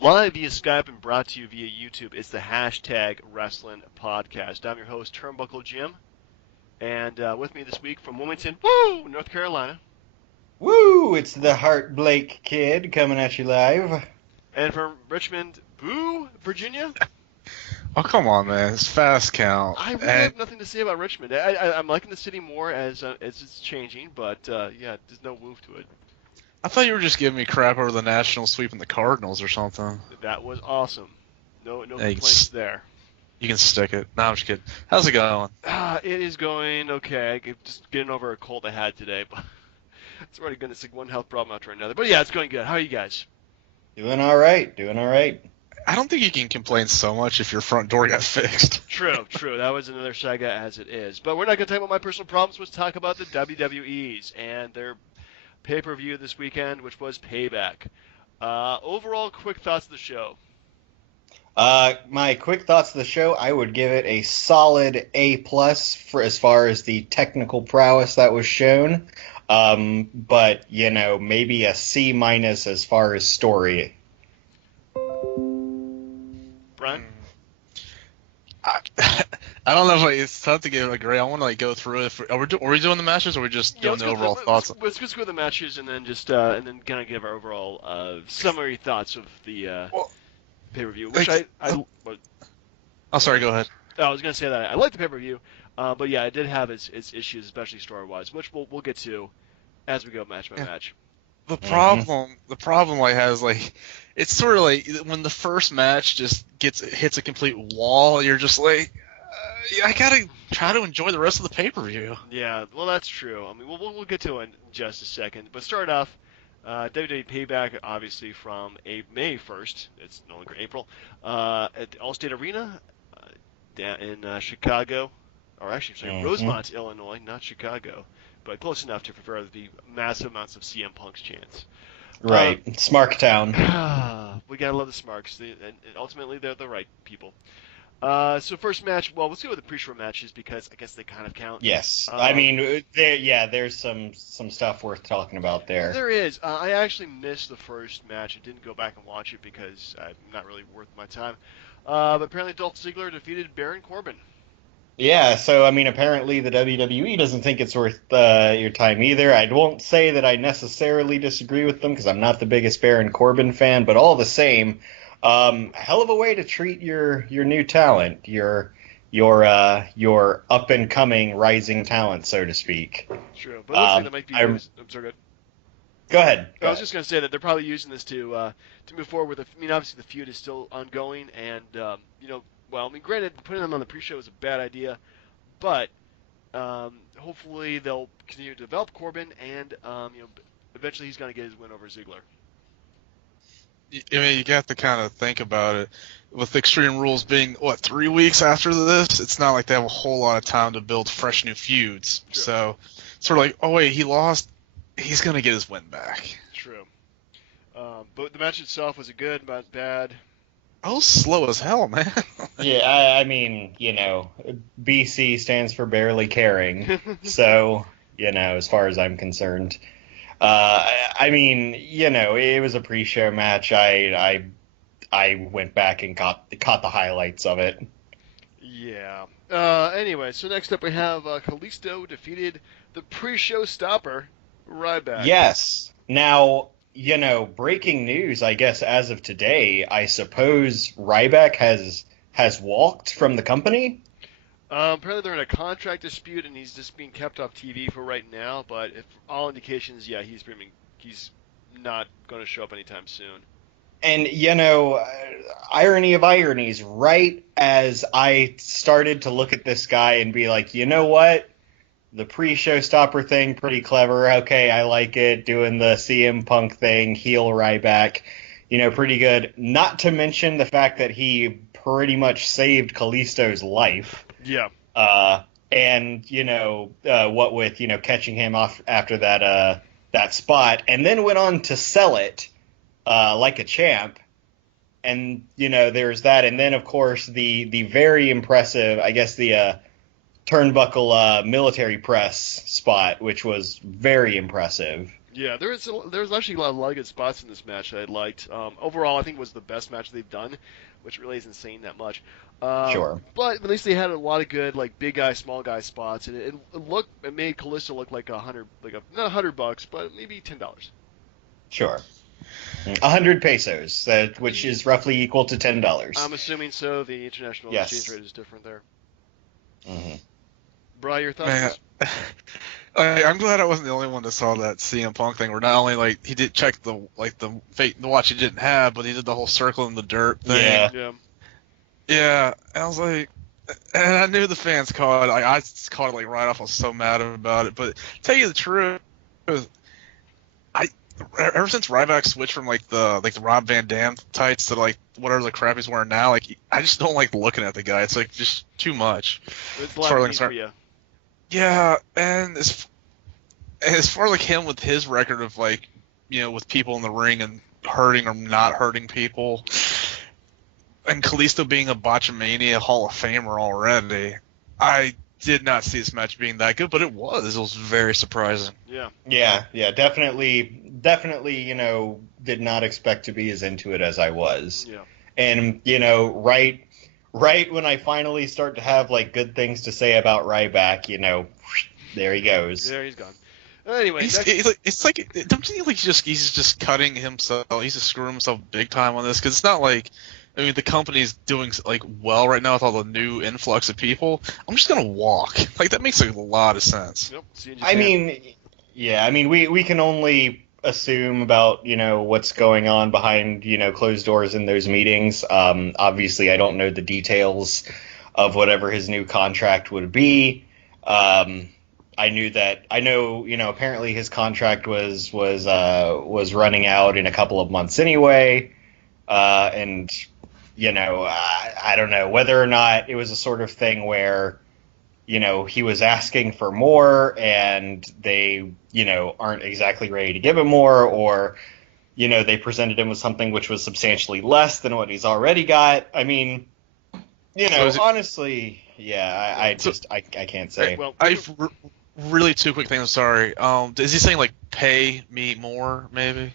Live via Skype and brought to you via YouTube. It's the Hashtag Wrestling Podcast. I'm your host, Turnbuckle Jim, and with me this week from Wilmington, North Carolina, Woo! It's the Heart Blake Kid coming at you live. and from Richmond, Virginia. Oh, come on, man. It's fast count. I really have nothing to say about Richmond. I'm liking the city more as it's changing, but there's no move to it. I thought you were just giving me crap over the Nationals sweeping the Cardinals or something. That was awesome. No complaints there. You can stick it. No, I'm just kidding. How's it going? It is going okay. I'm just getting over a cold I had today, but it's already going to stick one health problem after another. But yeah, it's going good. How are you guys? Doing all right. I don't think you can complain so much if your front door got fixed. True. That was another saga as it is. But we're not going to talk about my personal problems. Let's talk about the WWE's and their pay-per-view this weekend, which was Payback. Overall, quick thoughts of the show. My quick thoughts of the show, I would give it a solid A+ for as far as the technical prowess that was shown. But, maybe a C- as far as story. Brian? I don't know if it's tough to give a grade. I want to go through it. Are we doing the matches, or are we just doing the overall thoughts? Let's just go through the matches and then kind of give our overall summary thoughts of the pay-per-view. Which Oh, sorry. Go ahead. I was going to say that I like the pay-per-view, but yeah, it did have its issues, especially story-wise, which we'll get to as we go match by match. The problem I have is it's sort of like when the first match just hits a complete wall. You're just like, I gotta try to enjoy the rest of the pay-per-view. Yeah, well, that's true. I mean, we'll get to it in just a second. But start off, WWE Payback, obviously from May 1st. It's no longer April. At the Allstate Arena down in Chicago, or actually, Rosemont, Illinois, not Chicago, but close enough to prefer the massive amounts of CM Punk's chants. Right, Smarktown. We gotta love the Smarks, and ultimately they're the right people. So first match, well, let's go with the pre-show matches because I guess they kind of count. Yes, I mean, there's some stuff worth talking about there. There is. I actually missed the first match. I didn't go back and watch it because I'm not really worth my time. But apparently Dolph Ziggler defeated Baron Corbin. Yeah, so, I mean, apparently the WWE doesn't think it's worth your time either. I won't say that I necessarily disagree with them because I'm not the biggest Baron Corbin fan, but all the same, hell of a way to treat your new talent, your up-and-coming rising talent, so to speak. True, but looks like that might be I'm sorry, good. Go ahead. I was just going to say that they're probably using this to move forward with. Obviously the feud is still ongoing, and well, I mean, granted, putting them on the pre-show is a bad idea, but hopefully they'll continue to develop Corbin, and eventually he's going to get his win over Ziggler. I mean, you got to kind of think about it. With Extreme Rules being 3 weeks after this, it's not like they have a whole lot of time to build fresh new feuds. True. So, sort of like, oh wait, he lost. He's going to get his win back. True. But the match itself was good, not bad. Oh, slow as hell, man. Yeah, I mean, BC stands for barely caring. So, as far as I'm concerned. I mean, it was a pre-show match. I went back and caught the highlights of it. Yeah. Anyway, so next up we have Kalisto defeated the pre-show stopper, Ryback. Yes. Now, breaking news, I guess, as of today, I suppose Ryback has walked from the company? Apparently they're in a contract dispute, and he's just being kept off TV for right now, but if all indications, yeah, he's not going to show up anytime soon. And, irony of ironies, right as I started to look at this guy and be like, you know what? The pre-show stopper thing, pretty clever. Okay, I like it. Doing the CM Punk thing, heel Ryback, pretty good. Not to mention the fact that he pretty much saved Kalisto's life. Yeah. And, what with, catching him off after that spot, and then went on to sell it like a champ. And, there's that. And then, of course, the very impressive, I guess, the turnbuckle military press spot, which was very impressive. Yeah, there was actually a lot of good spots in this match that I liked. Overall, I think it was the best match they've done, which really isn't saying that much. Sure. But at least they had a lot of good like big guy, small guy spots, and it made Callisto look like not $100, but maybe $10. Sure. 100 pesos, which is roughly equal to $10. I'm assuming so. The international exchange Yes. rate is different there. Hmm. Bri, your thoughts? Man, on this? I'm glad I wasn't the only one that saw that CM Punk thing. Where not only like he did check the watch he didn't have, but he did the whole circle in the dirt thing. Yeah. Yeah. Yeah, and I was like, and I knew the fans caught it. I caught it like right off. I was so mad about it. But to tell you the truth, I ever since Ryback switched from like the Rob Van Dam tights to like whatever the crap he's wearing now, like I just don't like looking at the guy. It's like just too much. It's a As lot far of as need for you. Yeah, and as far like him with his record of like, with people in the ring and hurting or not hurting people, and Kalisto being a Botchamania Hall of Famer already, I did not see this match being that good, but it was. It was very surprising. Yeah. Yeah, definitely, did not expect to be as into it as I was. Yeah. And, right when I finally start to have, like, good things to say about Ryback, there he goes. There he's gone. Anyway, It's like don't you think like he's just cutting himself? He's just screwing himself big time on this because it's not like. I mean, the company's doing like well right now with all the new influx of people. I'm just gonna walk. Like that makes a lot of sense. Yep. See you in I Japan. mean, we can only assume about, what's going on behind, closed doors in those meetings. Obviously, I don't know the details of whatever his new contract would be. I know, apparently his contract was running out in a couple of months anyway. And, I don't know whether or not it was a sort of thing where, he was asking for more and they, aren't exactly ready to give him more, or, they presented him with something which was substantially less than what he's already got. I mean, honestly, yeah, I can't say. Well, Really two quick things. I'm sorry. Is he saying like pay me more maybe?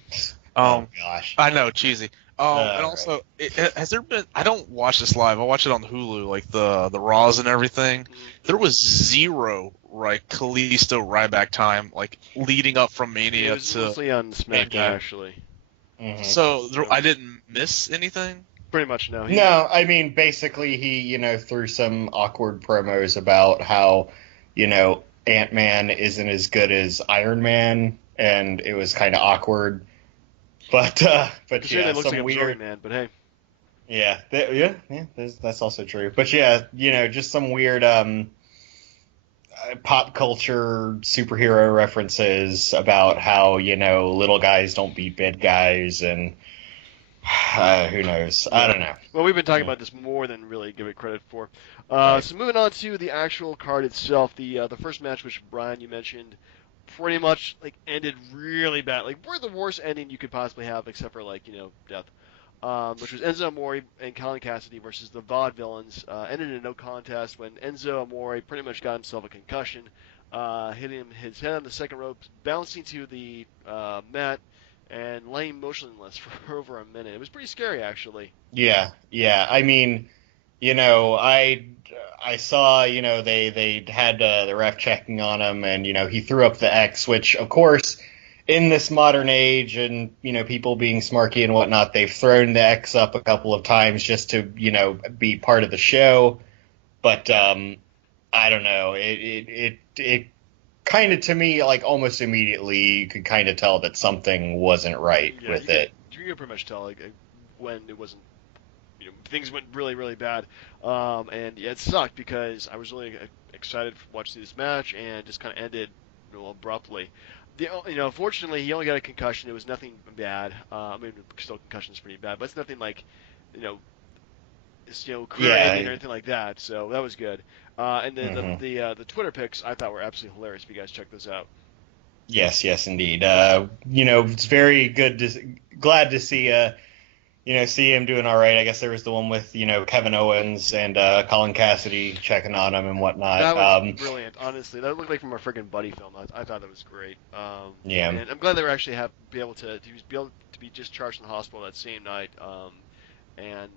Oh gosh. I know, cheesy. And also, right. has there been? I don't watch this live. I watch it on Hulu, like the Raws and everything. There was zero Kalisto Ryback time, like leading up from it Mania was to. mostly on SmackDown Yeah. actually. Mhm. So I didn't miss anything. Pretty much no. No, I mean, basically, he, threw some awkward promos about how, Ant-Man isn't as good as Iron Man, and it was kind of awkward. But Considering yeah, it looks some like a weird, man, but hey. yeah, that's also true. But yeah, just some weird pop culture superhero references about how, little guys don't beat big guys, and who knows? I don't know. Well, we've been talking about this more than really give it credit for. So moving on to the actual card itself, the first match, which Brian you mentioned, pretty much like ended really bad. Like we're the worst ending you could possibly have, except for like death. Which was Enzo Amore and Colin Cassidy versus the Vaudevillains. Ended in a no contest when Enzo Amore pretty much got himself a concussion, hitting his head on the second rope, bouncing to the mat, and laying motionless for over a minute. It was pretty scary, actually. Yeah. I mean, I saw, they had the ref checking on him, and he threw up the X, which of course, in this modern age, and people being smarky and whatnot, they've thrown the X up a couple of times just to be part of the show. But I don't know. It kind of, to me, like almost immediately, you could kind of tell that something wasn't right with it. You could pretty much tell like when it wasn't. Things went really, really bad, and it sucked because I was really excited to watch this match, and just kind of ended abruptly. Fortunately, he only got a concussion. It was nothing bad. I mean, still concussion's pretty bad, but it's nothing like, career-ending or anything like that. So that was good. And then the Twitter pics I thought were absolutely hilarious. If you guys check those out. Yes, indeed. It's very good. Glad to see see him doing all right. I guess there was the one with Kevin Owens and Colin Cassidy checking on him and whatnot. That was brilliant, honestly. That looked like from a friggin' buddy film. I thought that was great. Yeah. And I'm glad they were actually be able to be discharged from the hospital that same night. And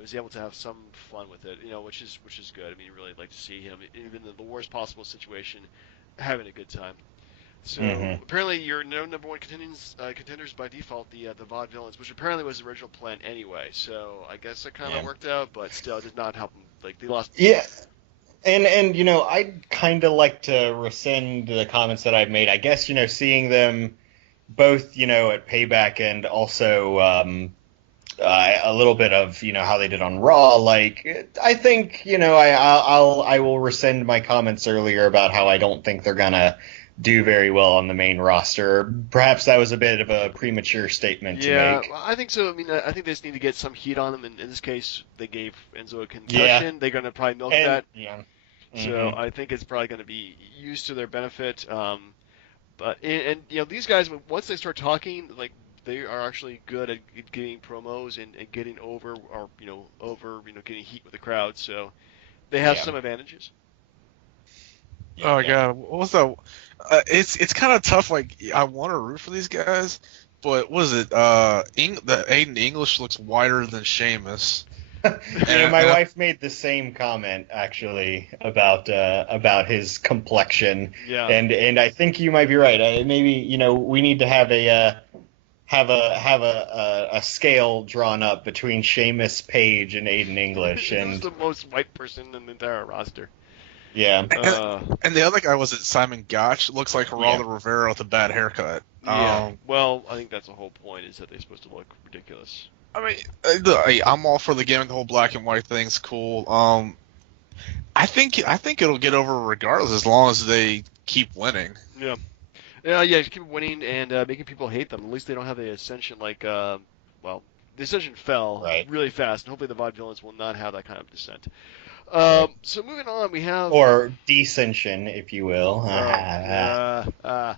was able to have some fun with it. Which is good. I mean, you really like to see him, even in the worst possible situation, having a good time. So apparently, your number one contenders by default, the Vaudevillains, which apparently was the original plan anyway. So I guess it kind of worked out, but still, it did not help them. Like they lost. Yeah. And I'd kind of like to rescind the comments that I've made. I guess seeing them both at Payback and also a little bit of how they did on Raw. Like I think I will rescind my comments earlier about how I don't think they're gonna do very well on the main roster. Perhaps that was a bit of a premature statement to make. Yeah, I think so. I mean, I think they just need to get some heat on them. And in this case, they gave Enzo a concussion. They're going to probably milk that. Yeah. So I think it's probably going to be used to their benefit. But these guys, once they start talking, like they are actually good at getting promos and getting over getting heat with the crowd. So they have some advantages. Oh my god, what was that? It's kind of tough. Like I want to root for these guys, but what is it? The Aiden English looks whiter than Sheamus. My wife made the same comment actually about his complexion. Yeah. And I think you might be right. Maybe we need to have a scale drawn up between Sheamus, Page, and Aiden English. Who's the most white person in the entire roster? Yeah. And the other guy was it Simon Gotch? Looks like Geraldo Rivera with a bad haircut. Yeah. Well, I think that's the whole point is that they're supposed to look ridiculous. I mean, I'm all for the gimmick. The whole black and white thing's cool. I think it'll get over regardless as long as they keep winning. Yeah. Just keep winning and making people hate them. At least they don't have the Ascension the Ascension fell really fast, and hopefully the Vaudevillains will not have that kind of descent. So moving on, we have or descension, if you will. You got a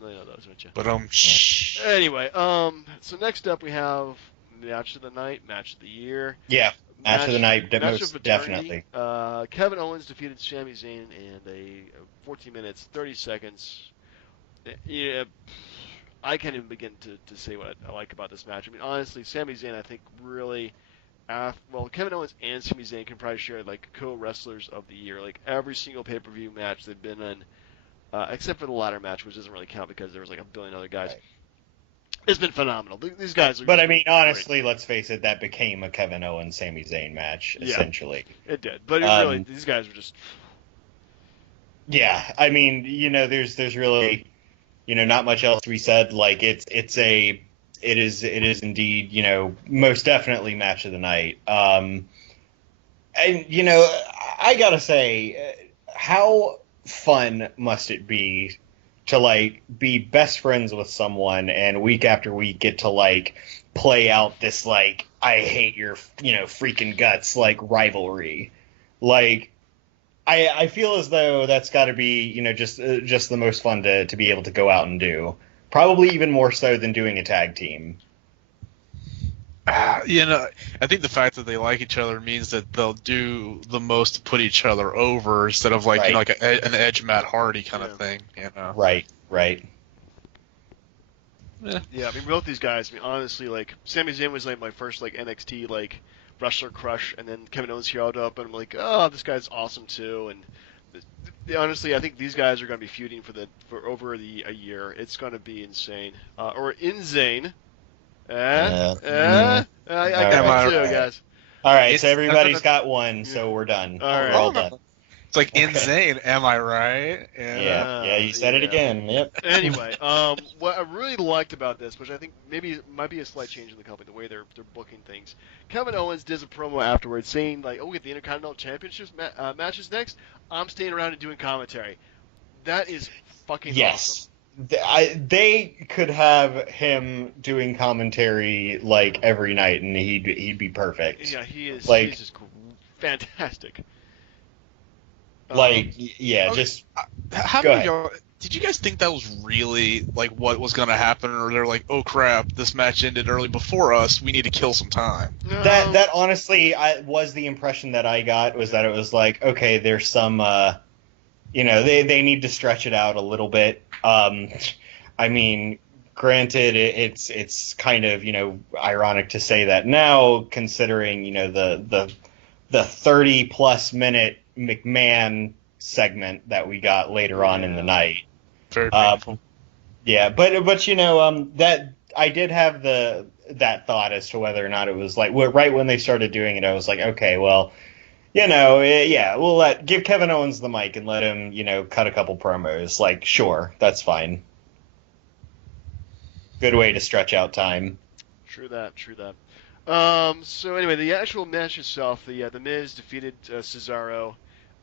million of those, don't you? But Anyway, so next up we have match of the night, match of the year. Yeah, match of the night, most definitely. Kevin Owens defeated Sami Zayn in a 14 minutes 30 seconds. Yeah, I can't even begin to say what I like about this match. I mean, honestly, Sami Zayn, I think really. Kevin Owens and Sami Zayn can probably share like co-wrestlers of the year. Like every single pay-per-view match they've been in, except for the ladder match, which doesn't really count because there was like a billion other guys. Right. It's been phenomenal. These guys are. But I mean, honestly, let's face it, that became a Kevin Owens Sami Zayn match essentially. It did, but really, these guys were just. Yeah, I mean, there's really, not much else to be said. Like it is indeed, most definitely match of the night. And I gotta say, how fun must it be to like be best friends with someone and week after week get to like play out this like I hate your freaking guts like rivalry. Like I feel as though that's got to be just the most fun to be able to go out and do. Probably even more so than doing a tag team. I think the fact that they like each other means that they'll do the most to put each other over instead of like like an Edge Matt Hardy kind of thing. Right. Yeah, I mean both these guys. I mean honestly, like Sami Zayn was like my first like NXT like wrestler crush, and then Kevin Owens showed up, and I'm like, oh, this guy's awesome too, and. Honestly, I think these guys are going to be feuding for over a year. It's going to be insane, or insane. I got two, guys. All right, so everybody's got one, so we're done. All right. We're all done. It's like insane, am I right? Yeah, you said it again. Yep. Anyway, what I really liked about this, which I think maybe might be a slight change in the company, the way they're booking things. Kevin Owens does a promo afterwards saying like, "Oh, we get the Intercontinental Championships matches next. I'm staying around and doing commentary." That is fucking awesome. They could have him doing commentary like every night, and he'd be perfect. Yeah, he is. Like, he's just fantastic. How Go ahead. Did you guys think that was really like what was going to happen, or they're like, oh crap, this match ended early before us, we need to kill some time? That honestly was the impression that I got, was that it was like, okay, there's some they need to stretch it out a little bit. I mean, granted, it's kind of ironic to say that now, considering the 30+ minute McMahon segment that we got later on in the night. Very painful. Yeah, but that I did have that thought as to whether or not it was like right when they started doing it, I was like, okay, well, yeah, we'll give Kevin Owens the mic and let him, cut a couple promos. Like, sure, that's fine. Good way to stretch out time. True that. So anyway, the actual match itself, the Miz defeated Cesaro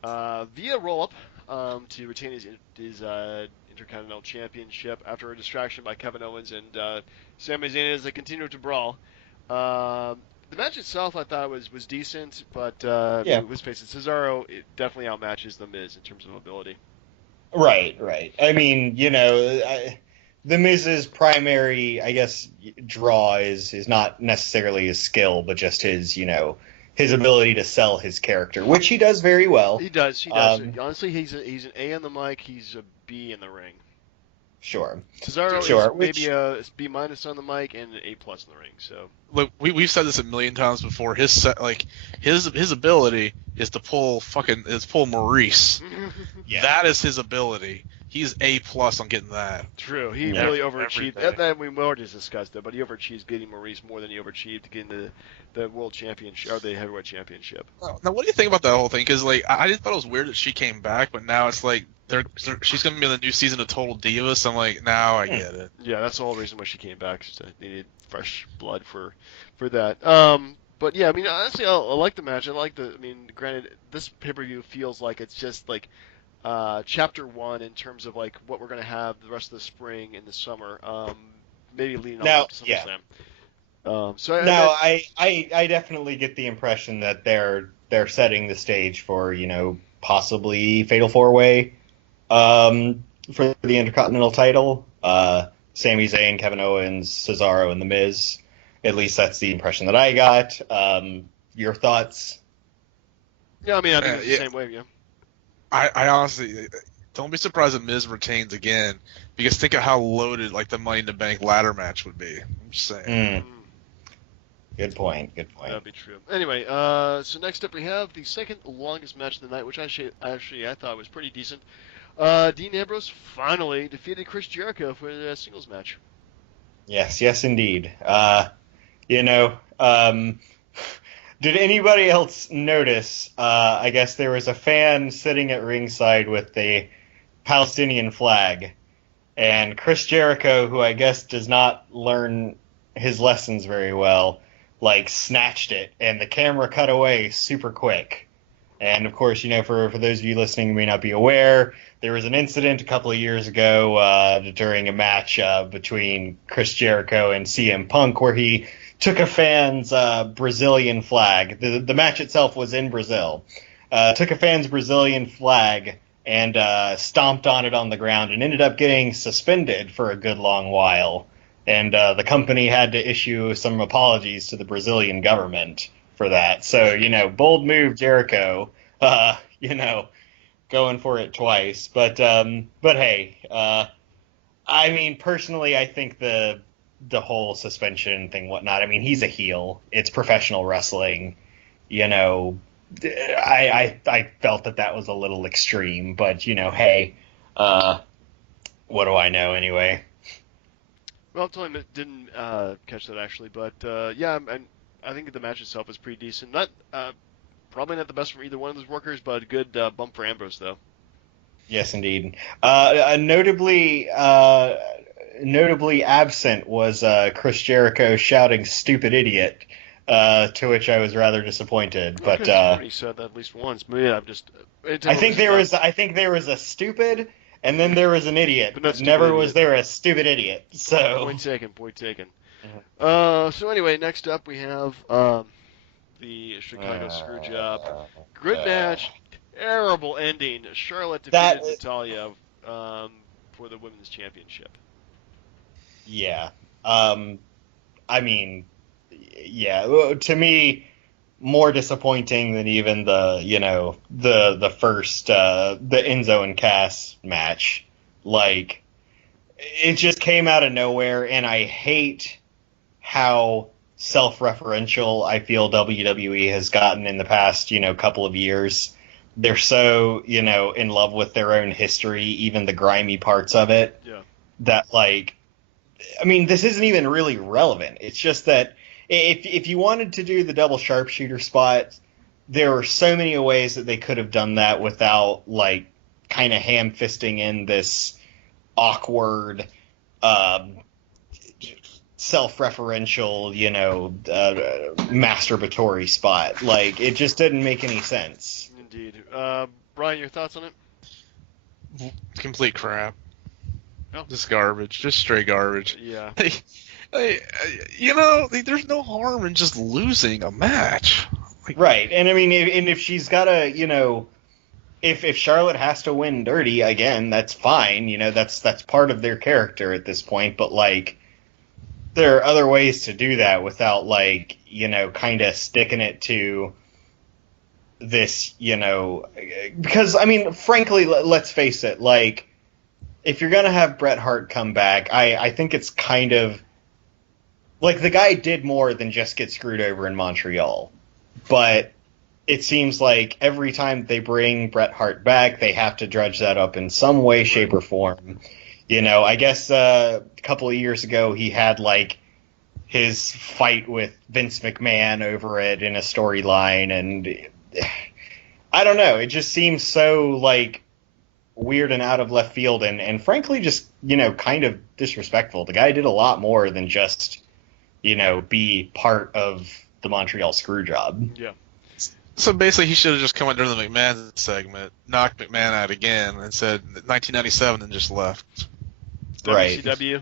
via roll-up to retain his Intercontinental Championship after a distraction by Kevin Owens and Sami Zayn as they continued to brawl. The match itself, I thought was decent, but Yeah. let's face it, Cesaro definitely outmatches the Miz in terms of ability. Right. I mean, the Miz's primary, I guess, draw is not necessarily his skill, but just his ability to sell his character, which he does very well. He does. Honestly, he's an A on the mic. He's a B in the ring. Sure. Cesaro is maybe a B- on the mic and an A+ in the ring. So look, we've said this a million times before. His ability is to pull Maurice. Yeah. That is his ability. He's A+ on getting that. True. He really overachieved. And we already discussed it, but he overachieved getting Maurice more than he overachieved getting the World Championship or the Heavyweight Championship. Now, what do you think about that whole thing? Because I just thought it was weird that she came back, but now it's like she's going to be in the new season of Total Divas. So I'm like, now I get it. Yeah, that's the whole reason why she came back. They needed fresh blood for that. But yeah, I mean, honestly, I like the match. Granted, this pay-per-view feels like it's just like chapter 1 in terms of like what we're going to have the rest of the spring and the summer. Maybe leading up to SummerSlam. I definitely get the impression that they're setting the stage for possibly Fatal 4-Way for the Intercontinental title. Sami Zayn, Kevin Owens, Cesaro, and The Miz. At least that's the impression that I got. Your thoughts? Yeah, I mean, I think it's the same way. Yeah. I honestly don't be surprised if Miz retains again, because think of how loaded like the Money in the Bank ladder match would be. I'm just saying. Good point. That'd be true. Anyway, so next up we have the second longest match of the night, which I thought was pretty decent. Dean Ambrose finally defeated Chris Jericho for the singles match. Yes, indeed. Did anybody else notice? I guess there was a fan sitting at ringside with the Palestinian flag, and Chris Jericho, who I guess does not learn his lessons very well, snatched it, and the camera cut away super quick. And of course, for those of you listening who may not be aware, there was an incident a couple of years ago during a match between Chris Jericho and CM Punk where he took a fan's Brazilian flag. The match itself was in Brazil. Took a fan's Brazilian flag and stomped on it on the ground and ended up getting suspended for a good long while. And the company had to issue some apologies to the Brazilian government for that. So, bold move, Jericho, going for it twice. But hey, I mean, personally, I think the whole suspension thing, whatnot, I mean, he's a heel. It's professional wrestling. I felt that was a little extreme, but, hey, what do I know anyway? Well, totally didn't catch that actually, but yeah, I think the match itself was pretty decent. Not probably not the best from either one of those workers, but a good bump for Ambrose though. Yes, indeed. Notably absent was Chris Jericho shouting "stupid idiot," to which I was rather disappointed. But he said that at least once. Maybe I'm just. I think there was a stupid. And then there was an idiot, but never was there a stupid idiot. So point taken. Mm-hmm. So anyway, next up we have the Chicago Screwjob. Good match, terrible ending. Charlotte defeated Natalya. for the women's championship. Yeah. I mean, yeah. To me, more disappointing than even the first the Enzo and Cass match. Like, it just came out of nowhere, and I hate how self-referential I feel WWE has gotten in the past, couple of years. They're so, in love with their own history, even the grimy parts of it, Yeah. that, like, I mean, this isn't even really relevant. It's just that if you wanted to do the double sharpshooter spot, there are so many ways that they could have done that without, like, kind of ham-fisting in this awkward, um, self-referential, masturbatory spot. Like, it just didn't make any sense. Indeed. Brian, your thoughts on it? Complete crap. No. Just garbage. Just straight garbage. Yeah. There's no harm in just losing a match. Right, and I mean, if she's got to, if Charlotte has to win dirty again, that's fine. That's part of their character at this point. But, like, there are other ways to do that without, like, kind of sticking it to this, because, I mean, frankly, let's face it, like, if you're going to have Bret Hart come back, I think it's kind of, like, the guy did more than just get screwed over in Montreal. But it seems like every time they bring Bret Hart back, they have to drudge that up in some way, shape, or form. I guess a couple of years ago he had, like, his fight with Vince McMahon over it in a storyline, and I don't know. It just seems so, like, weird and out of left field, and frankly just, kind of disrespectful. The guy did a lot more than just, be part of the Montreal Screwjob. Yeah. So basically, he should have just come out during the McMahon segment, knocked McMahon out again, and said 1997, and just left. Right. WCW.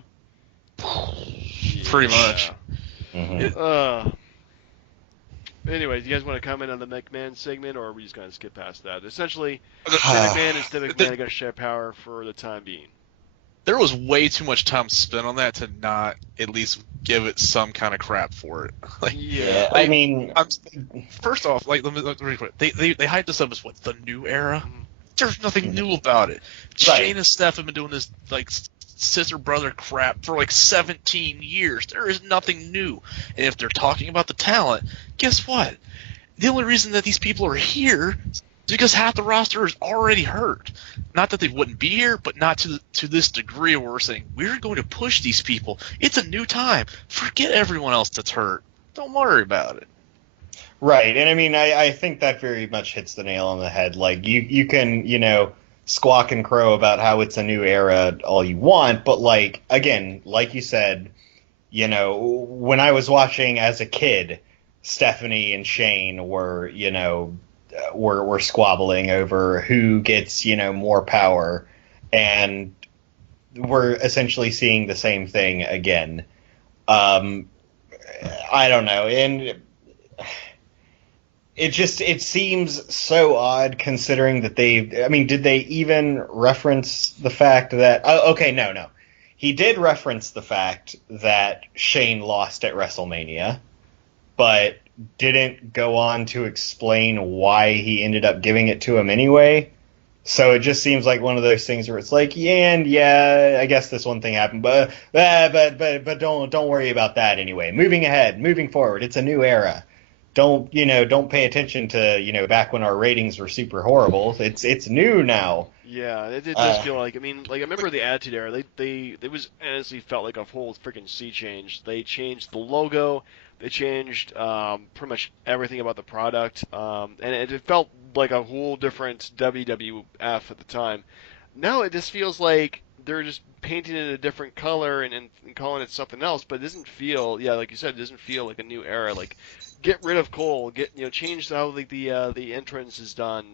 Pretty much. Mm-hmm. Anyway, do you guys want to comment on the McMahon segment, or are we just going to skip past that? Essentially, McMahon is McMahon going to share power for the time being. There was way too much time spent on that to not at least give it some kind of crap for it. Yeah, I mean, first off, let me put it. They hyped this up as what, the new era? Mm-hmm. There's nothing new about it. Right. Shane and Steph have been doing this like sister brother crap for like 17 years. There is nothing new. And if they're talking about the talent, guess what? The only reason that these people are here is because half the roster is already hurt. Not that they wouldn't be here, but not to this degree where we're saying we're going to push these people. It's a new time. Forget everyone else that's hurt. Don't worry about it. Right, and I mean, I think that very much hits the nail on the head. Like, you can, squawk and crow about how it's a new era all you want, but, like, again, like you said, when I was watching as a kid, Stephanie and Shane were, were squabbling over who gets, more power, and we're essentially seeing the same thing again. I don't know, and it seems so odd considering that did they even reference the fact that, okay, no. He did reference the fact that Shane lost at WrestleMania, but didn't go on to explain why he ended up giving it to him anyway. So it just seems like one of those things where it's like, yeah, I guess this one thing happened, but don't worry about that anyway. Moving ahead, moving forward, it's a new era. Don't pay attention to, back when our ratings were super horrible. It's new now. Yeah, it does feel like, I remember the Attitude Era. They was honestly felt like a whole freaking sea change. They changed the logo. They changed pretty much everything about the product, and it felt like a whole different WWF at the time. Now it just feels like they're just painting it a different color and calling it something else, but it doesn't feel, like you said, it doesn't feel like a new era. Like, get rid of Cole, change how the entrance is done,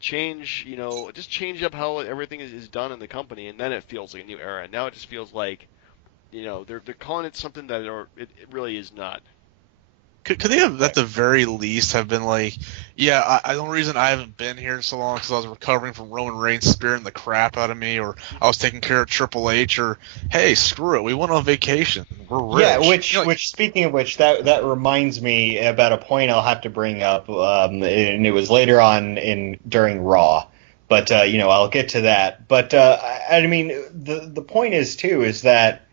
just change up how everything is done in the company, and then it feels like a new era. Now it just feels like, they're calling it something that it really is not. Could they have, at the very least, have been like, yeah, the only reason I haven't been here in so long is because I was recovering from Roman Reigns spearing the crap out of me, or I was taking care of Triple H, or hey, screw it, we went on vacation, we're Yeah, rich. speaking of which, that reminds me about a point I'll have to bring up, and it was later on during Raw, but I'll get to that. But I mean, the point is too is that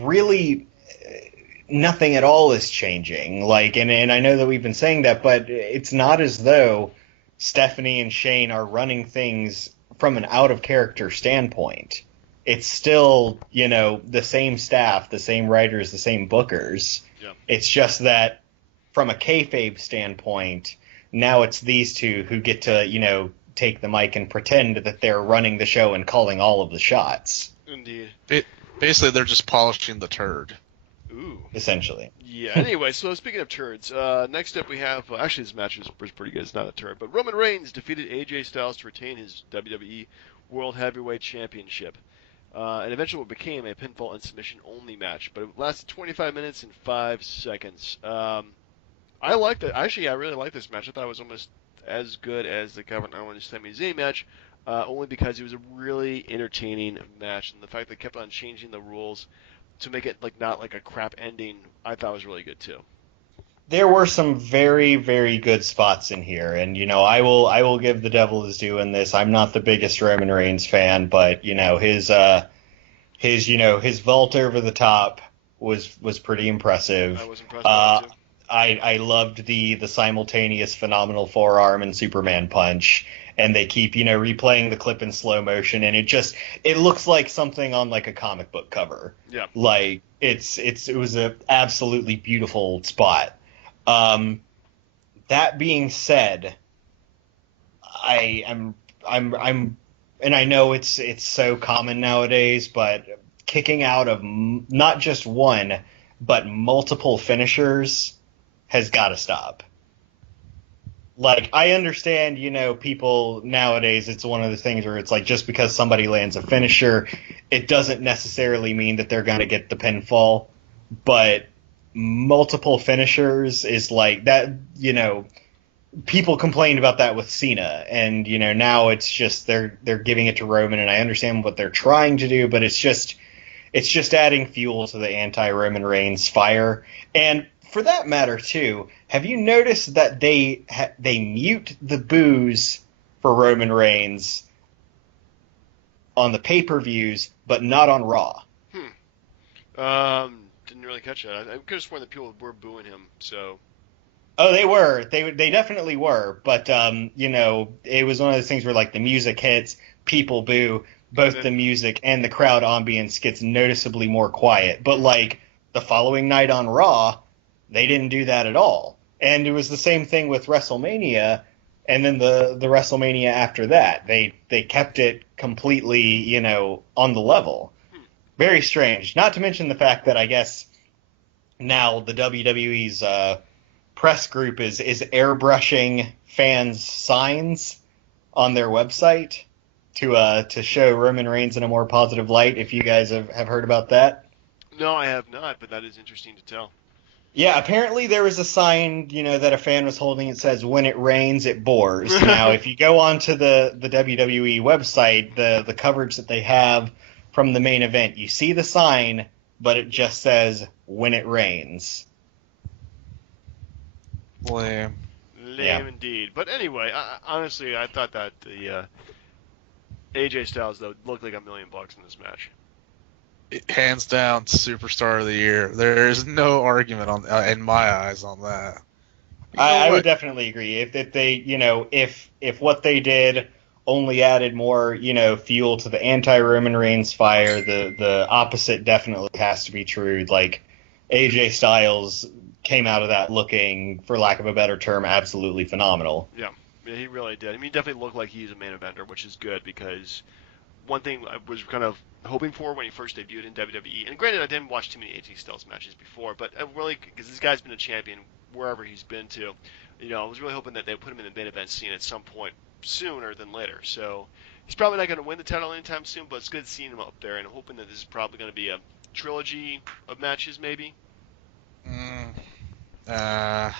really nothing at all is changing. Like, and I know that we've been saying that, but it's not as though Stephanie and Shane are running things from an out of character standpoint. It's still, the same staff, the same writers, the same bookers. Yeah. It's just that from a kayfabe standpoint, now it's these two who get to, take the mic and pretend that they're running the show and calling all of the shots. Indeed. Basically, they're just polishing the turd. Ooh. Essentially. Yeah. Anyway, so speaking of turds, next up we have actually this match was pretty good. It's not a turd, but Roman Reigns defeated AJ Styles to retain his WWE World Heavyweight Championship. And eventually it became a pinfall and submission only match, but it lasted 25 minutes and 5 seconds. I liked it. Actually, I really liked this match. I thought it was almost as good as the Kevin Owens Sami Zayn match, only because it was a really entertaining match, and the fact they kept on changing the rules to make it not like a crap ending, I thought was really good too. There were some very, very good spots in here, and I will give the devil his due in this. I'm not the biggest Roman Reigns fan, but his vault over the top was pretty impressive. I was impressed by it too. I loved the simultaneous phenomenal forearm and Superman punch, and they keep replaying the clip in slow motion, and it looks like something on like a comic book cover. Yeah. Like it was a absolutely beautiful spot. That being said, I'm and I know it's so common nowadays, but kicking out of not just one but multiple finishers has got to stop. Like, I understand, people nowadays, it's one of the things where it's like just because somebody lands a finisher, it doesn't necessarily mean that they're going to get the pinfall. But multiple finishers is like that, people complained about that with Cena. And, now it's just they're giving it to Roman, and I understand what they're trying to do, but it's just adding fuel to the anti-Roman Reigns fire. And for that matter, too, have you noticed that they mute the boos for Roman Reigns on the pay-per-views, but not on Raw? Didn't really catch that. I could have sworn that people were booing him. So. Oh, they were. They definitely were. But it was one of those things where like the music hits, people boo. Both the music and the crowd ambience gets noticeably more quiet. But like the following night on Raw, they didn't do that at all. And it was the same thing with WrestleMania, and then the WrestleMania after that. They kept it completely, on the level. Very strange. Not to mention the fact that I guess now the WWE's press group is airbrushing fans' signs on their website to show Roman Reigns in a more positive light. If you guys have heard about that. No, I have not, but that is interesting to tell. Yeah, apparently there was a sign, that a fan was holding. It says, "When it rains, it pours." Now, if you go onto the WWE website, the coverage that they have from the main event, you see the sign, but it just says, "When it rains." Lame. Lame indeed. But anyway, honestly, I thought that the AJ Styles, though, looked like $1 million in this match. Hands down, superstar of the year. There's no argument on in my eyes on that. I would definitely agree. If they, if what they did only added more, fuel to the anti-Roman Reigns fire, the opposite definitely has to be true. Like, AJ Styles came out of that looking, for lack of a better term, absolutely phenomenal. Yeah, he really did. I mean, he definitely looked like he's a main eventer, which is good because one thing I was kind of hoping for when he first debuted in WWE, and granted I didn't watch too many AJ Styles matches before, but I really, because this guy's been a champion wherever he's been to, I was really hoping that they put him in the main event scene at some point sooner than later. So he's probably not going to win the title anytime soon, but it's good seeing him up there and hoping that this is probably going to be a trilogy of matches maybe. Eh.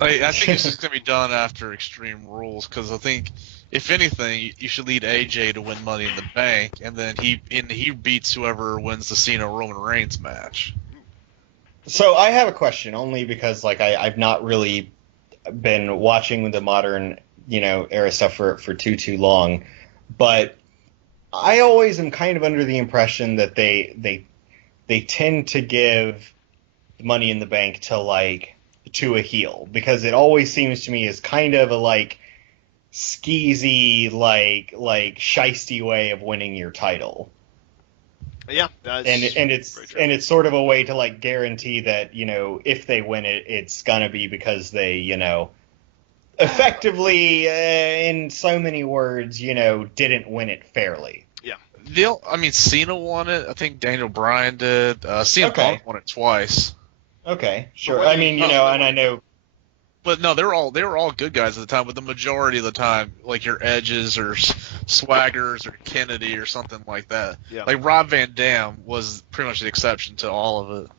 I think it's just gonna be done after Extreme Rules because I think if anything you should lead AJ to win Money in the Bank and then he beats whoever wins the Cena Roman Reigns match. So I have a question, only because like I've not really been watching the modern, era stuff for too long, but I always am kind of under the impression that they tend to give Money in the Bank to a heel, because it always seems to me as kind of a skeezy, shisty way of winning your title. Yeah, that's And it's very true. sort of a way to guarantee that if they win it, it's gonna be because they effectively, in so many words, didn't win it fairly. Yeah. I mean, Cena won it. I think Daniel Bryan did. CM Okay. Punk won it twice. Okay, sure. But I mean, and I know. But no, they were all good guys at the time. But the majority of the time, like your Edges or Swaggers or Kennedy or something like that. Yeah. Like Rob Van Dam was pretty much the exception to all of it.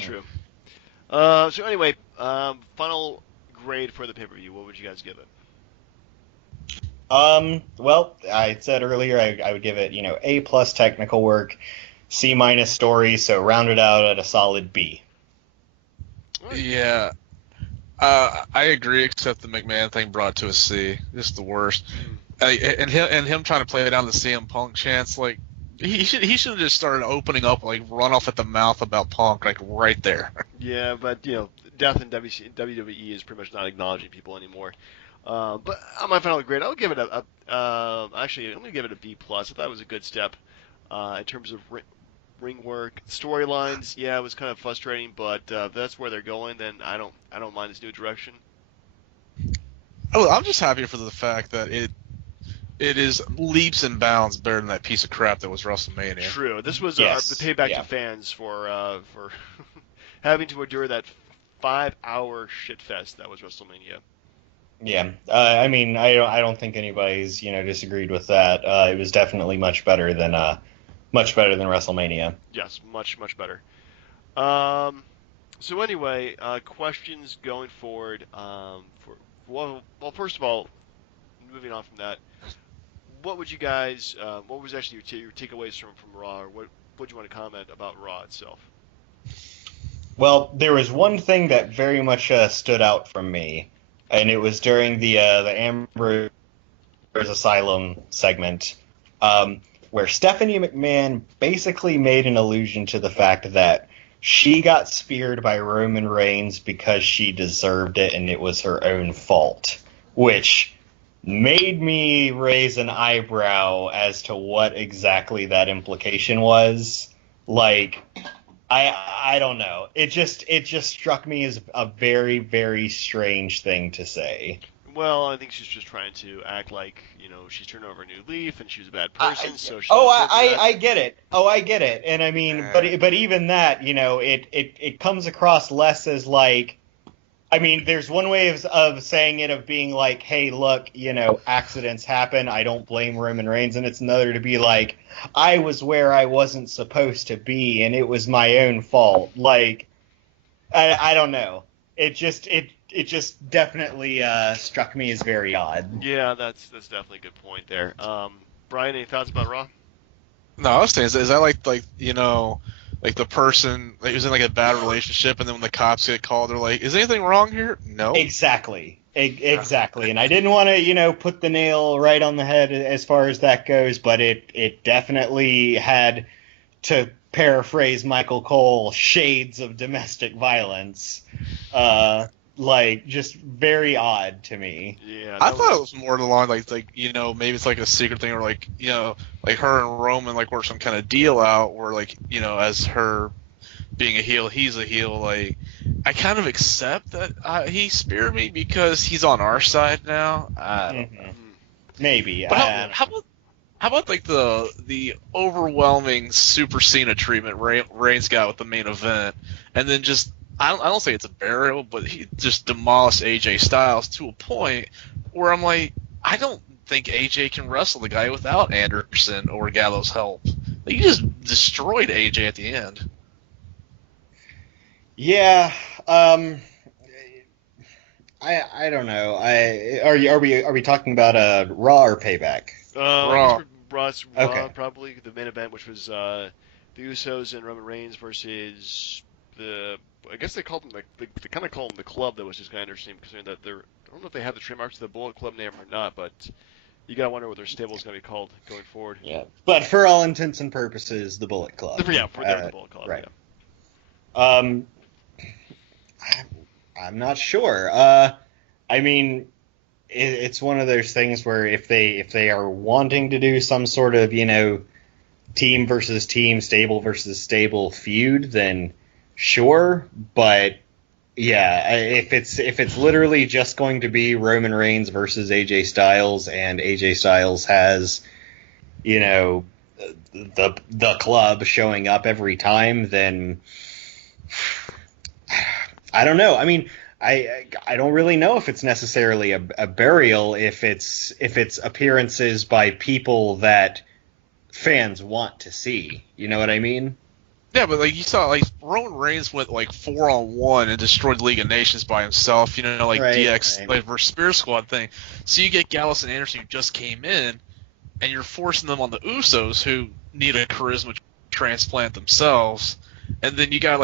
True. So anyway, final grade for the pay-per-view. What would you guys give it? Well, I said earlier I would give it, A plus technical work, C minus story, so rounded out at a solid B. Right. Yeah. I agree, except the McMahon thing brought it to a C. Just the worst. And him trying to play down the CM Punk chance, like he should have just started opening up, like run off at the mouth about Punk, like right there. Yeah, but death in WWE is pretty much not acknowledging people anymore. But on my final grade, I'll give it actually, I'm gonna give it a B plus. I thought it was a good step in terms of ring work, storylines. Yeah, it was kind of frustrating, but if that's where they're going, then I don't mind this new direction. I'm just happy for the fact that it is leaps and bounds better than that piece of crap that was WrestleMania. True. This was Yes, the payback yeah. to fans for having to endure that 5-hour shitfest that was WrestleMania. Yeah, I mean, I don't think anybody's disagreed with that. It was definitely much better than WrestleMania. Yes, much better. So anyway, questions going forward. Well, first of all, moving on from that, what would you guys? What was actually your takeaways from Raw, or what do you want to comment about Raw itself? Well, there was one thing that very much stood out from me, and it was during the Amber's Asylum segment, where Stephanie McMahon basically made an allusion to the fact that she got speared by Roman Reigns because she deserved it and it was her own fault, which made me raise an eyebrow as to what exactly that implication was. Like, I don't know. It just struck me as a very, very strange thing to say. Well, I think she's just trying to act like she's turned over a new leaf and she was a bad person. So she I get it. Oh, I get it. And I mean, but even that, it comes across less as like. I mean, there's one way of saying it, of being like, hey, look, accidents happen. I don't blame Roman Reigns. And it's another to be like, I was where I wasn't supposed to be, and it was my own fault. Like, I don't know. It just definitely struck me as very odd. Yeah, that's definitely a good point there. Brian, any thoughts about Raw? No, I was saying, is that like like the person that was in like a bad relationship, and then when the cops get called, they're like, "Is anything wrong here?" No. Exactly. Exactly. And I didn't want to, put the nail right on the head as far as that goes, but it definitely had, to paraphrase Michael Cole, shades of domestic violence. Just very odd to me. Yeah, I thought it was more along like maybe it's like a secret thing, or like like her and Roman like work some kind of deal out where like as her being a heel, he's a heel. Like I kind of accept that he speared me because he's on our side now. I don't know. Maybe. But how about like the overwhelming Super Cena treatment Reigns got with the main event, and then just I don't say it's a burial, but he just demolished AJ Styles to a point where I'm like, I don't think AJ can wrestle the guy without Anderson or Gallows' help. Like, he just destroyed AJ at the end. Yeah, I don't know. Are we talking about Raw or Payback? I guess Raw. Raw Okay. probably the main event, which was the Usos and Roman Reigns versus the. I guess they called them they kind of call them the Club. That was just kind of interesting considering that they're. I don't know if they have the trademarks to the Bullet Club name or not, but you gotta wonder what their stable is gonna be called going forward. Yeah. But for all intents and purposes, the Bullet Club. Yeah, they're the Bullet Club. Right. Yeah. Um, I'm not sure. I mean, it's one of those things where if they are wanting to do some sort of team versus team, stable versus stable feud, then sure. But yeah, if it's literally just going to be Roman Reigns versus AJ Styles, and AJ Styles has you know the club showing up every time, then I don't know. I mean, I don't really know if it's necessarily a burial if it's appearances by people that fans want to see. You know what I mean? Yeah, but like you saw, like Roman Reigns went like 4-on-1 and destroyed League of Nations by himself. Like Right. DX Right. like versus Spear Squad thing. So you get Gallus and Anderson who just came in, and you're forcing them on the Usos who need a charisma transplant themselves. And then you got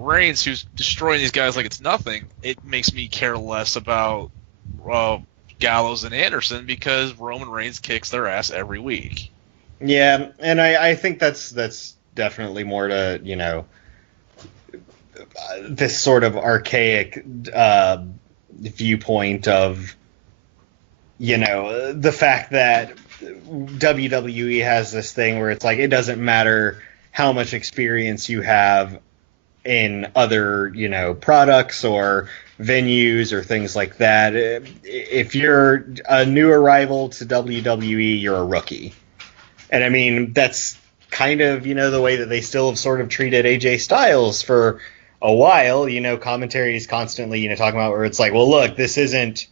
Reigns who's destroying these guys like it's nothing. It makes me care less about Gallows and Anderson because Roman Reigns kicks their ass every week. Yeah, and I think that's definitely more to this sort of archaic viewpoint of the fact that WWE has this thing where it's like it doesn't matter how much experience you have in other products or venues or things like that. If you're a new arrival to WWE, you're a rookie. And I mean, that's kind of, the way that they still have sort of treated AJ Styles for a while. Commentary is constantly, talking about where it's like, well, look, this isn't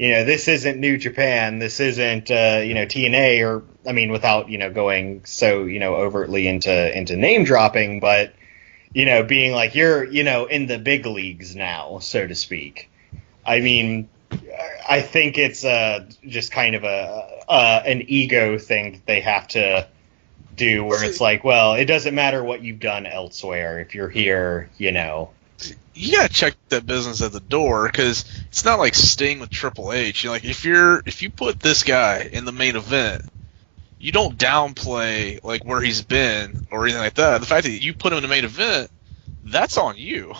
New Japan. This isn't, TNA, or, I mean, without, going so, overtly into name dropping, but, being like, you're, in the big leagues now, so to speak. I mean, I think it's just kind of an ego thing that they have to do, where it's like, well, it doesn't matter what you've done elsewhere if you're here. You gotta check that business at the door because it's not like Sting with Triple H. If you put this guy in the main event, you don't downplay like where he's been or anything like that. The fact that you put him in the main event, that's on you.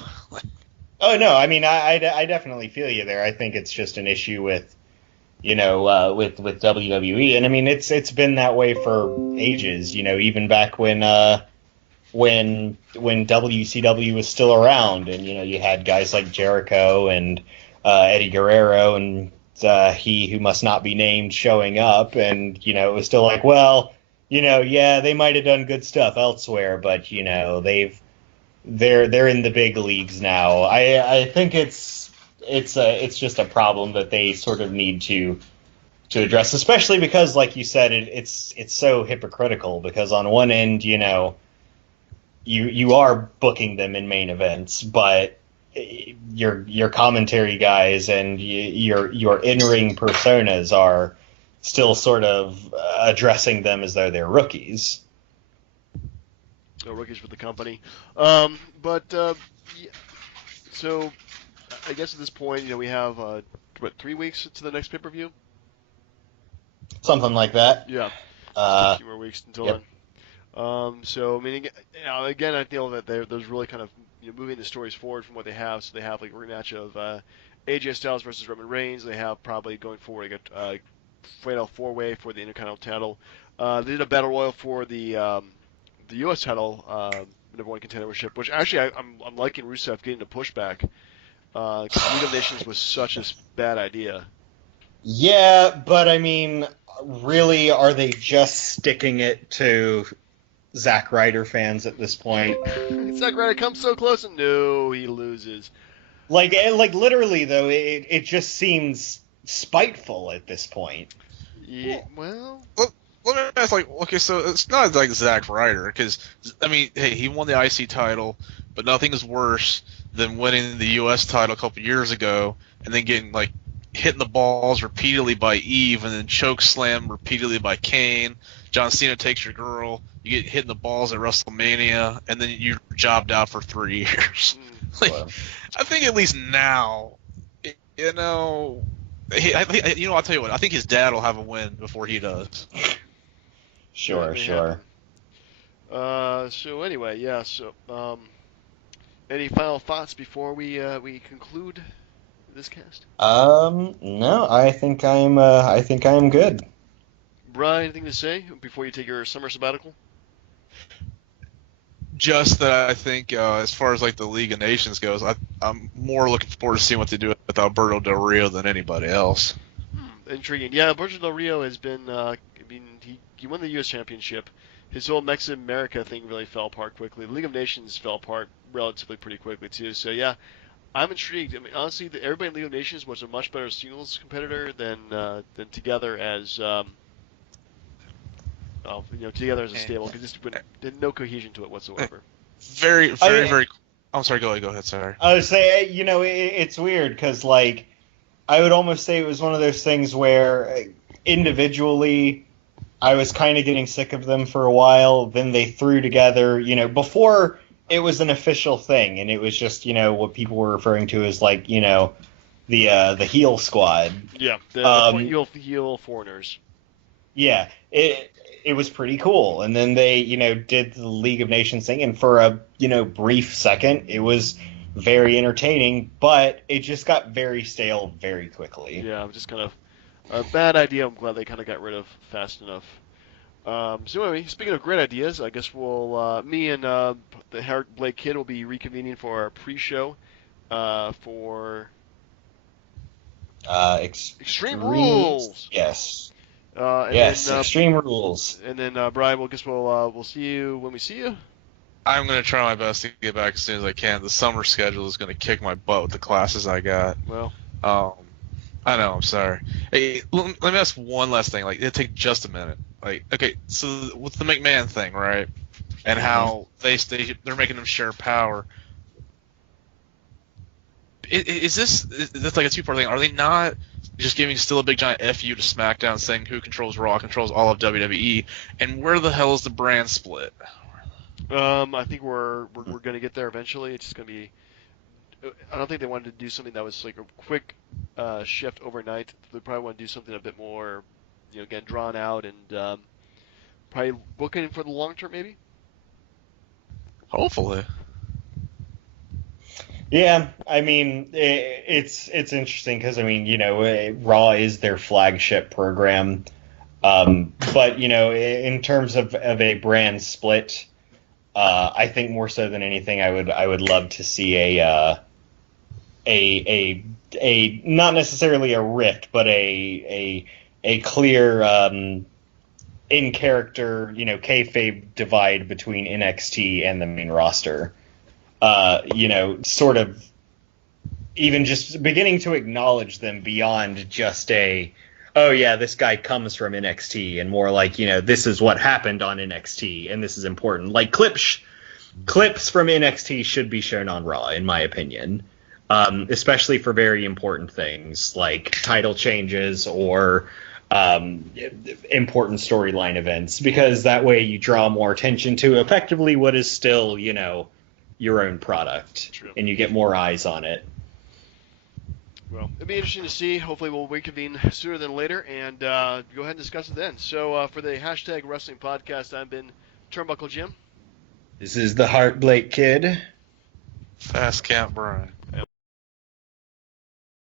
Oh no, I mean, I definitely feel you there. I think it's just an issue with with WWE, and I mean it's been that way for ages. Even back when WCW was still around, and you had guys like Jericho and Eddie Guerrero and he who must not be named showing up, and it was still like, well, yeah, they might have done good stuff elsewhere, but they're in the big leagues now. I think it's just a problem that they sort of need to address, especially because, like you said, it's so hypocritical. Because on one end, you are booking them in main events, but your commentary guys and your in-ring personas are still sort of addressing them as though they're rookies. No rookies for the company. Yeah, so I guess at this point, we have 3 weeks to the next pay-per-view. Something like that. Yeah. A few more weeks until yep. then. So I mean, again, I feel that there's really kind of moving the stories forward from what they have. So they have like a rematch of AJ Styles versus Roman Reigns. They have probably going forward a Fatal 4-Way for the Intercontinental title. They did a Battle Royal for the U.S. title, number one contendership, which actually I'm liking Rusev getting the pushback. Because League of Nations was such a bad idea. Yeah, but I mean, really, are they just sticking it to Zack Ryder fans at this point? Zack Ryder comes so close, and no, he loses. Like literally, though, it just seems spiteful at this point. Yeah, well... Let me ask, okay, so it's not like Zack Ryder, because, I mean, hey, he won the IC title. but nothing is worse than winning the U.S. title a couple years ago and then getting like hitting the balls repeatedly by Eve and then choke slam repeatedly by Kane. John Cena takes your girl. You get hitting the balls at WrestleMania, and then you're jobbed out for 3 years. Like, Wow. I think at least now, you know, I'll tell you what. I think his dad will have a win before he does. Sure, sure. So anyway, yeah. So, any final thoughts before we conclude this cast? No, I think I'm good. Brian, anything to say before you take your summer sabbatical? Just that I think, as far as like the League of Nations goes, I'm more looking forward to seeing what they do with Alberto Del Rio than anybody else. Intriguing. Yeah, Alberto Del Rio has been. I mean, he won the U.S. Championship. His whole Mexican America thing really fell apart quickly. The League of Nations fell apart relatively pretty quickly too. So yeah, I'm intrigued. I mean, honestly, everybody in League of Nations was a much better singles competitor than together as together as a stable because just did no cohesion to it whatsoever. Very. I'm sorry. Go ahead. Sorry. I would say, it's weird because, like, I would almost say it was one of those things where individually I was kind of getting sick of them for a while. Then they threw together, before it was an official thing, and it was just, what people were referring to as, like, the heel squad. Yeah, the heel foreigners. Yeah, it was pretty cool. And then they, did the League of Nations thing, and for a, brief second, it was very entertaining, but it just got very stale very quickly. Yeah, just kind of a bad idea. I'm glad they kind of got rid of fast enough. So anyway, speaking of great ideas, I guess me and the Herrick Blake Kid will be reconvening for our pre-show for Extreme Rules. Yes. Yes, Extreme Rules. And then Brian, we'll see you when we see you. I'm gonna try my best to get back as soon as I can. The summer schedule is gonna kick my butt with the classes I got. Well, I know. I'm sorry. Hey, let me ask one last thing. Like, it'll take just a minute. Like, okay, so with the McMahon thing, right? And how they're making them share power. Is this like a two-part thing? Are they not just giving still a big giant FU to SmackDown, saying who controls Raw controls all of WWE? And where the hell is the brand split? I think we're gonna get there eventually. It's just gonna be. I don't think they wanted to do something that was like a quick shift overnight. They probably want to do something a bit more, again drawn out and probably booking for the long term maybe. Hopefully. Yeah, I mean, it's interesting because, I mean, Raw is their flagship program. But, in terms of a brand split, I think more so than anything, I would love to see a not necessarily a rift, but a clear in character, kayfabe divide between NXT and the main roster. Sort of even just beginning to acknowledge them beyond just oh yeah, this guy comes from NXT, and more like, this is what happened on NXT, and this is important. Like clips from NXT should be shown on Raw, in my opinion, especially for very important things like title changes or important storyline events, because that way you draw more attention to effectively what is still, your own product. True. And you get more eyes on it. Well, it'd be interesting to see. Hopefully we'll reconvene sooner than later and go ahead and discuss it then. So for the hashtag Wrestling Podcast, I've been Turnbuckle Jim. This is the Heart Blake Kid. Fast Camp Brian.